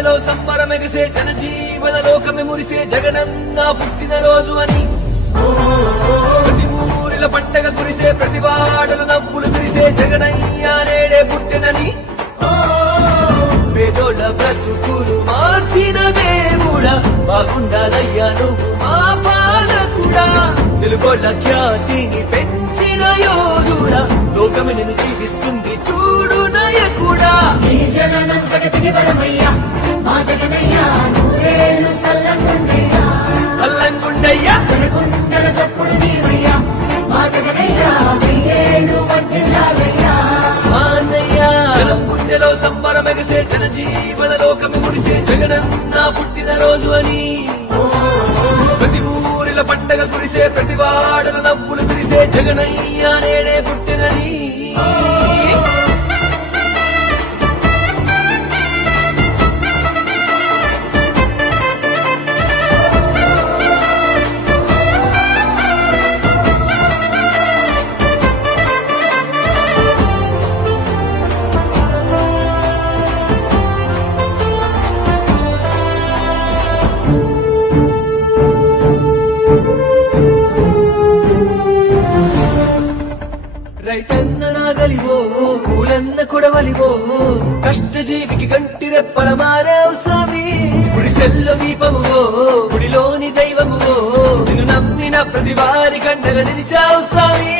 గుండెలో సంబరమెగసే జనజీవన లోకమే మురిసే జగనన్న పుట్టిన రోజు అని ప్రతి ఊరిల పండగ కురిసే ప్రతి వాడల నవ్వులు కురిసే జగనయ్య నేడే పుట్టినని పేదోళ్ళ బ్రతుకులు మార్చిన దేవుడా బాగుండాలయ్యా నువ్వు మా పాలకుడా తెలుగోళ్ళ ఖ్యాతిని పెంచిన యోధుడా లోకమే నిన్ను జీవిస్తుంది చూడు నాయకుడా జగనం జగతికి వరమయ్యా మా జగనయ్యా నూరేళ్ళు సల్లంగుండయ్యా అల్లంగుండయ్యా జనగుండల చప్పుడు నీవయ్యా మా జగనయ్యా వెయ్యేళ్ళు వర్ధిల్లాలయ్యా మానయ్యా జనం గుండెలో సంబరమెగసే జనజీవన లోకమే మురిసే జగనన్న పుట్టిన రోజు అని ప్రతి ఊరిల పండగ కురిసే ప్రతి వాడల నవ్వులు కురిసే జగనయ్య నేడే పుట్టినని రైతన్న నాగలివో కూలన్న కొడవలివో కష్టజీవికి కంటి రెప్పల మారావు స్వామి గుడిసెల్లో దీపమువో గుడిలోని దైవమువో నిన్ను నమ్మిన ప్రతి వారి కండగా నిలిచావు స్వామి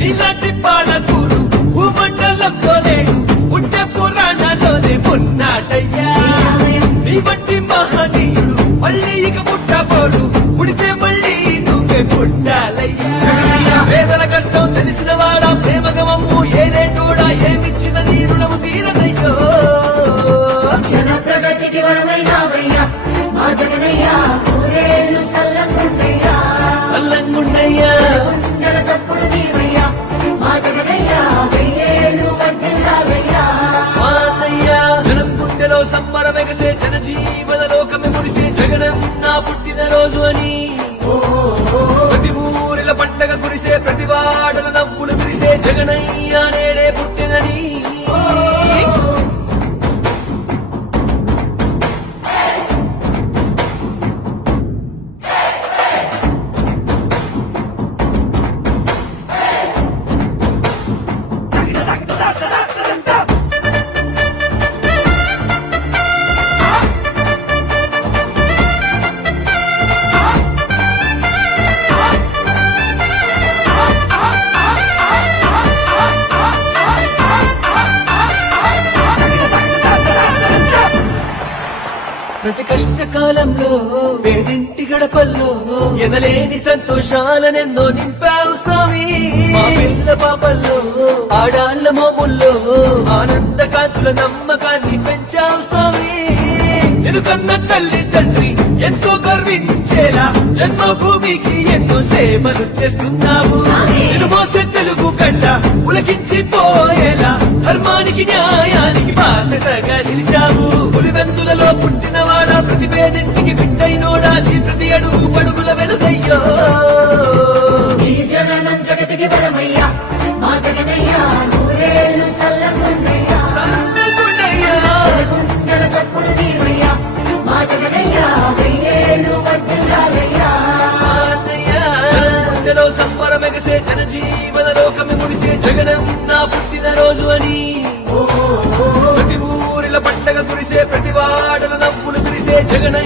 నీలాంటి పాలకూరు భూమండలంలో లేడు పుట్టే పురాణాల్లోనే ఉన్నాడయ్యా నీ బట్టి మహనీయుడు మళ్ళీ ఇక పుట్టబోడు పుడితే మళ్ళీ నువ్వే పుట్టాలయ్యా పేదల కష్టం తెలిసిన వాడా ప్రేమగమము ఏదే కూడా ఏమిచ్చిన నీ రుణము తీరదయ్యో జన ప్రగతికి వరమైనావయ్యా మా జగనయ్యా నూరేళ్ళు సల్లంగుండయ్యా అల్లంగుండయ్యా జనగుండల చప్పుడు నీవయ్యా మా జగనయ్యా వెయ్యేళ్ళు వర్ధిల్లాలయ్యా మానయ్యా జనం గుండెలో సంబరమెగసే జనజీవన లోకమే మురిసే జగనన్న పుట్టిన రోజు అని ప్రతి ఊరిల పండగ కురిసే ప్రతి వాడల నవ్వులు కురిసే జగనయ్య నేడే పుట్టినని ప్రతి కష్టకాలంలో పేదింటి గడపల్లో ఎనలేని సంతోషాలనెన్నో నింపావు స్వామి మా పిల్ల పాపల్లో ఆడాళ్ళ మోముల్లో ఆనంద కాంతుల నమ్మకాన్ని పెంచావు స్వామి నిన్ను కన్న తల్లి తండ్రి ఎంతో గర్వించేలా జన్మభూమికి ఎంతో సేవలు చేస్తున్నావు నిన్ను మోసే తెలుగు గడ్డ ఉలకించిపోయేలా ధర్మానికి న్యాయానికి బాసటగా నిలిచావు పులివెందులలో పుట్టినవాడా ప్రతి పేదింటికి బిడ్డైనోడా నీ ప్రతి అడుగు పడుగుల వెలుగయ్యో నీ జగనం జగతికి వరమయ్యా మా జగనయ్యా నూరేళ్ళు సల్లంగుండయ్యా అల్లంగుండయ్యా జనగుండల చప్పుడు నీవయ్యా మా జగనయ్యా వెయ్యేళ్ళు వర్ధిల్లాలయ్యా మానయ్యా గుండెలో సంబరమెగసే జనజీవన లోకమే మురిసే జగనన్న పుట్టిన రోజు అని ప్రతి ఊరిల పండగ కురిసే ప్రతి వాడల నవ్వులు కురిసే జగన